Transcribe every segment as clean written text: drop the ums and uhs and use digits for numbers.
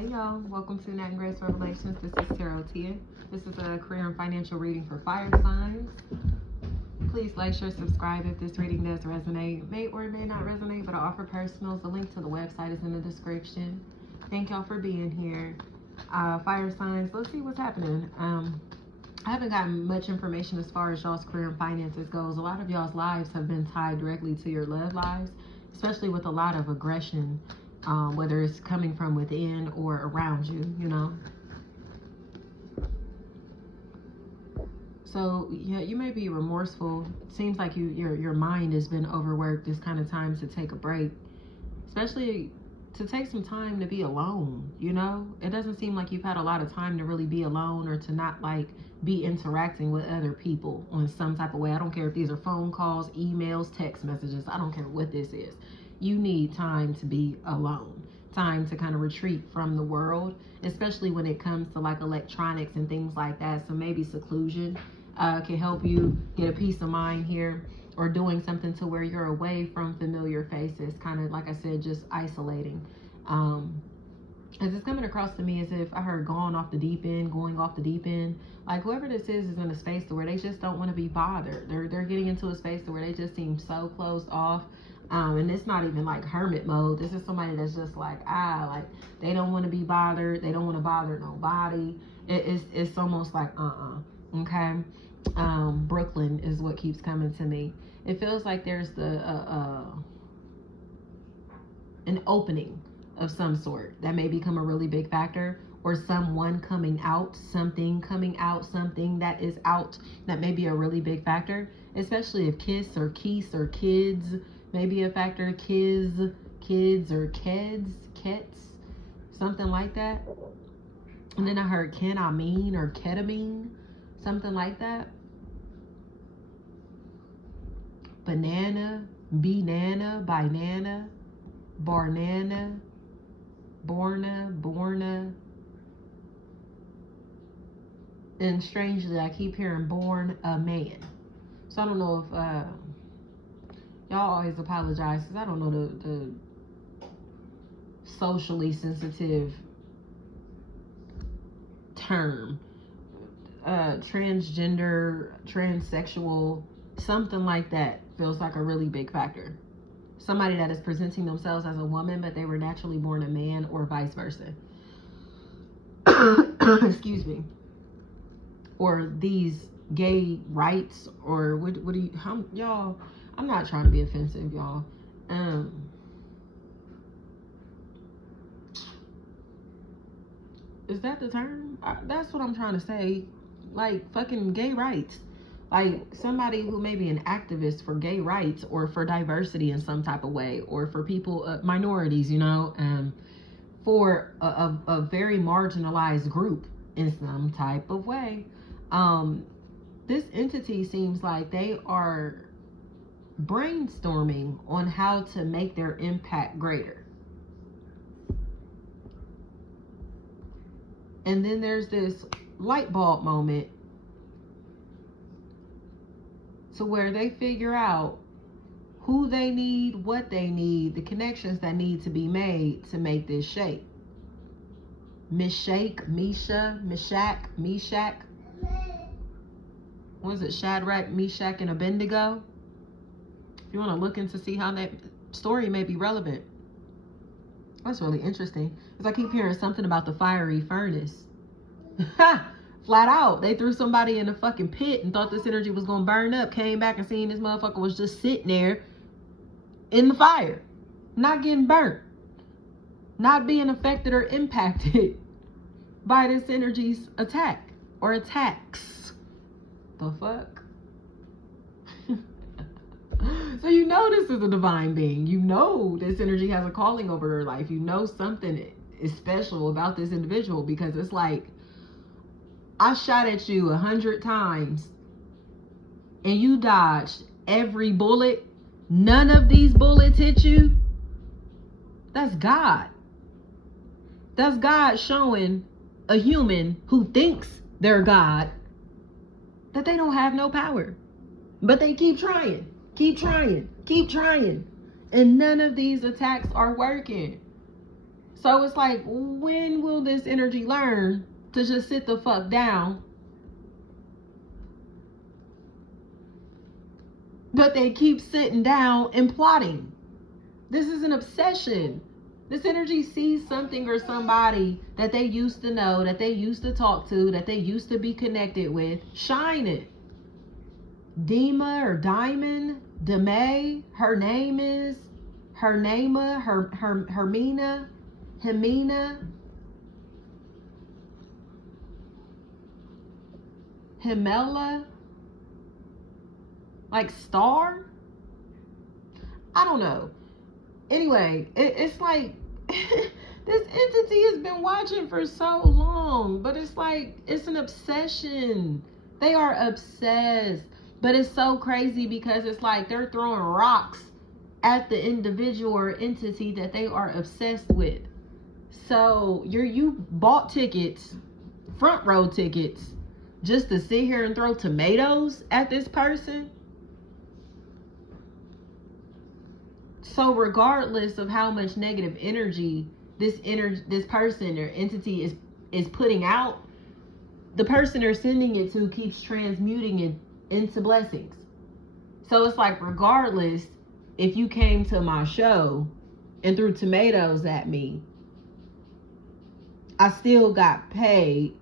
Hey y'all, welcome to Nat and Grace Revelations. This is Tarot Tia. This is a career and financial reading for fire signs. Please like, share, subscribe if this reading does resonate. May or may not resonate, but I offer personals. The link to the website is in the description. Thank y'all for being here. Fire signs, let's see what's happening. I haven't gotten much information as far as y'all's career and finances goes. A lot of y'all's lives have been tied directly to your love lives, especially with a lot of aggression. Whether it's coming from within or around you, you know. So yeah, you may be remorseful. It seems like your mind has been overworked. It's kind of time to take a break, especially to take some time to be alone. You know, it doesn't seem like you've had a lot of time to really be alone or to not like be interacting with other people on some type of way. I don't care if these are phone calls, emails, text messages. I don't care what this is. You need time to be alone, time to kind of retreat from the world, especially when it comes to like electronics and things like that. So maybe seclusion can help you get a peace of mind here, or doing something to where you're away from familiar faces, kind of like I said, just isolating. As it's coming across to me as if I heard going off the deep end, like whoever this is in a space to where they just don't want to be bothered. They're getting into a space to where they just seem so closed off. And it's not even like hermit mode. This is somebody that's just like they don't want to be bothered. They don't want to bother nobody. It's almost like okay. Brooklyn is what keeps coming to me. It feels like there's an opening of some sort that may become a really big factor, or someone coming out, something that is out that may be a really big factor, especially if kiss or kids maybe a factor. Kids or kets, something like that. And then I heard kenamine or ketamine, something like that. Banana, banana, barnana, borna. And strangely, I keep hearing born a man. So I don't know if y'all always apologize because I don't know the socially sensitive term. Transgender, transsexual, something like that feels like a really big factor. Somebody that is presenting themselves as a woman, but they were naturally born a man, or vice versa. Excuse me. Or these gay rights, or what do you, y'all, I'm not trying to be offensive, y'all. Is that the term? That's what I'm trying to say. Like fucking gay rights. Like somebody who may be an activist for gay rights or for diversity in some type of way, or for people, minorities, you know, for a very marginalized group in some type of way. This entity seems like they are brainstorming on how to make their impact greater. And then there's this light bulb moment to where they figure out who they need, what they need, the connections that need to be made to make this shake. Meshach. Was it Shadrach, Meshach, and Abednego? If you want to look into see how that story may be relevant. That's really interesting. Because I keep hearing something about the fiery furnace. Flat out. They threw somebody in a fucking pit and thought this energy was going to burn up. Came back and seen this motherfucker was just sitting there in the fire. Not getting burnt. Not being affected or impacted by this energy's attack or attacks. The fuck? So you know this is a divine being. You know this energy has a calling over her life. You know something is special about this individual, because it's like, I shot at you 100 times and you dodged every bullet. None of these bullets hit you. That's God. That's God showing a human who thinks they're God that they don't have no power. But they keep trying. And none of these attacks are working. So it's like, when will this energy learn to just sit the fuck down? But they keep sitting down and plotting. This is an obsession. This energy sees something or somebody that they used to know, that they used to talk to, that they used to be connected with. Shine it. Dima or Diamond, Demay, her name is, Hermina, Himena, Himela, like Star? I don't know. Anyway, it's like this entity has been watching for so long, but it's like, it's an obsession. They are obsessed. But it's so crazy because it's like they're throwing rocks at the individual or entity that they are obsessed with. So you bought tickets, front row tickets, just to sit here and throw tomatoes at this person. So regardless of how much negative energy this person or entity is putting out, the person they're sending it to keeps transmuting it into blessings. So it's like, regardless if you came to my show and threw tomatoes at me, I still got paid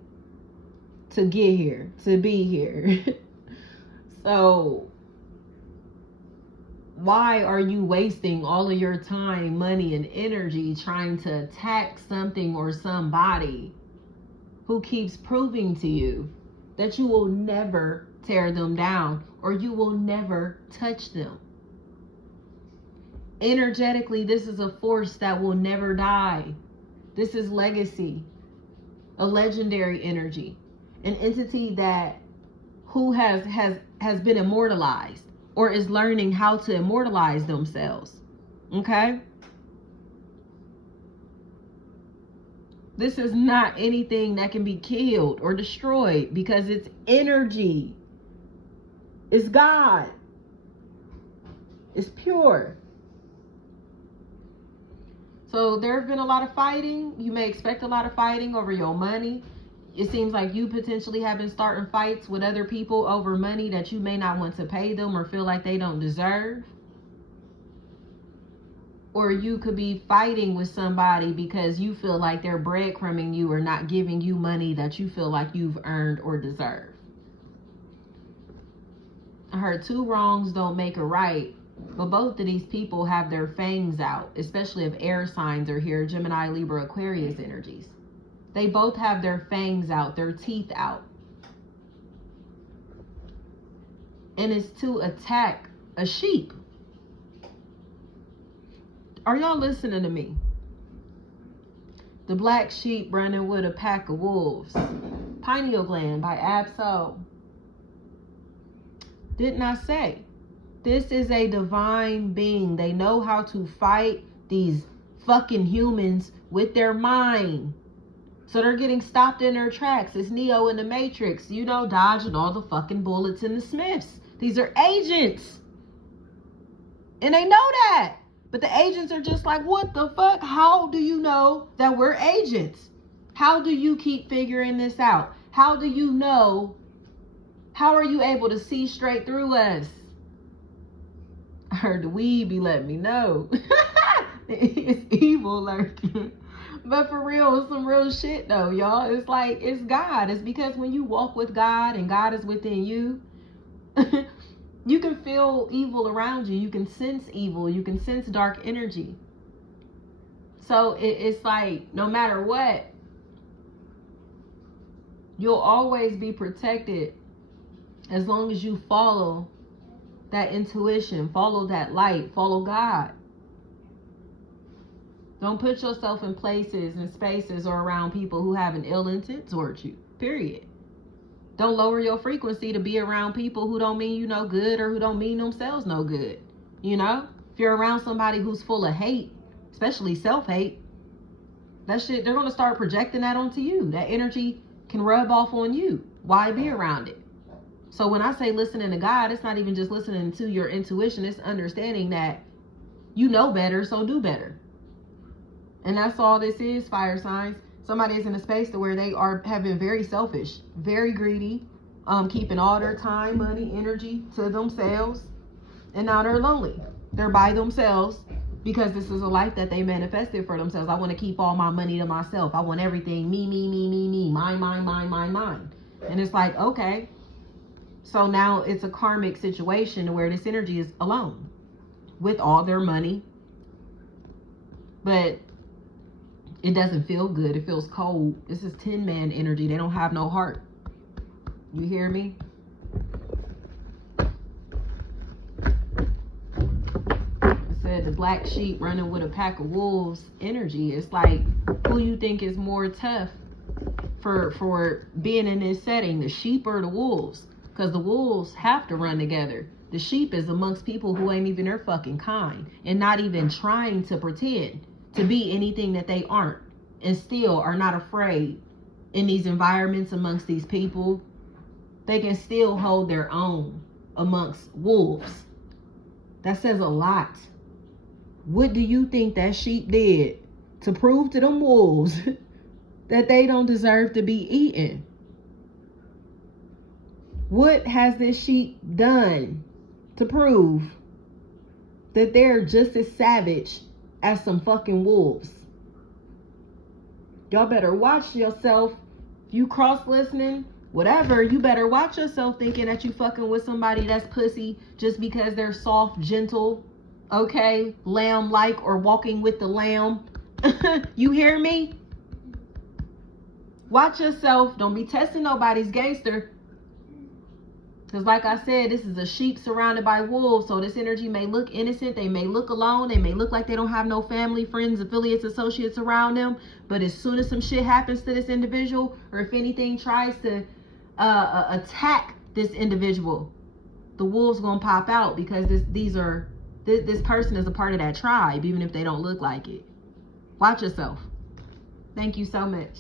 to get here, to be here. So why are you wasting all of your time, money, and energy trying to attack something or somebody who keeps proving to you that you will never tear them down or you will never touch them? Energetically, this is a force that will never die. This is legacy, a legendary energy, an entity that who has been immortalized or is learning how to immortalize themselves. Okay? This is not anything that can be killed or destroyed because it's energy. It's God. It's pure. So there have been a lot of fighting. You may expect a lot of fighting over your money. It seems like you potentially have been starting fights with other people over money that you may not want to pay them or feel like they don't deserve. Or you could be fighting with somebody because you feel like they're breadcrumbing you or not giving you money that you feel like you've earned or deserve. I heard 2 wrongs don't make a right, but both of these people have their fangs out, especially if air signs are here, Gemini, Libra, Aquarius energies. They both have their fangs out, their teeth out. And it's to attack a sheep. Are y'all listening to me? The black sheep running with a pack of wolves. Pineal Gland by Absol. Didn't I say? This is a divine being. They know how to fight these fucking humans with their mind. So they're getting stopped in their tracks. It's Neo in the Matrix, you know, dodging all the fucking bullets in the Smiths. These are agents. And they know that. But the agents are just like, what the fuck? How do you know that we're agents? How do you keep figuring this out? How do you know? How are you able to see straight through us? I heard the weed be letting me know. It's evil lurking. But for real, it's some real shit though, y'all. It's like, it's God. It's because when you walk with God and God is within you, you can feel evil around you. You can sense evil. You can sense dark energy. So it's like, no matter what, you'll always be protected as long as you follow that intuition, follow that light, follow God. Don't put yourself in places and spaces or around people who have an ill intent towards you, period. Don't lower your frequency to be around people who don't mean you no good or who don't mean themselves no good. You know, if you're around somebody who's full of hate, especially self-hate, that shit, they're going to start projecting that onto you. That energy can rub off on you. Why be around it? So when I say listening to God, it's not even just listening to your intuition. It's understanding that you know better, so do better. And that's all this is, fire signs. Somebody is in a space to where they have been very selfish, very greedy, keeping all their time, money, energy to themselves. And now they're lonely. They're by themselves because this is a life that they manifested for themselves. I want to keep all my money to myself. I want everything me, mine, mine. And it's like, okay. So now it's a karmic situation where this energy is alone with all their money. But it doesn't feel good. It feels cold. This is Tin Man energy. They don't have no heart. You hear me? I said the black sheep running with a pack of wolves energy. It's like, who you think is more tough for being in this setting, the sheep or the wolves? Because the wolves have to run together. The sheep is amongst people who ain't even their fucking kind and not even trying to pretend to be anything that they aren't, and still are not afraid in these environments amongst these people. They can still hold their own amongst wolves. That says a lot. What do you think that sheep did to prove to them wolves that they don't deserve to be eaten? What has this sheep done to prove that they're just as savage as some fucking wolves? Y'all better watch yourself. You cross listening, whatever, you better watch yourself thinking that you fucking with somebody that's pussy just because they're soft, gentle, okay, lamb-like, or walking with the lamb. You hear me? Watch yourself. Don't be testing nobody's gangster. Because like I said, this is a sheep surrounded by wolves. So this energy may look innocent. They may look alone. They may look like they don't have no family, friends, affiliates, associates around them. But as soon as some shit happens to this individual, or if anything tries to attack this individual, the wolves gonna pop out, because this person is a part of that tribe, even if they don't look like it. Watch yourself. Thank you so much.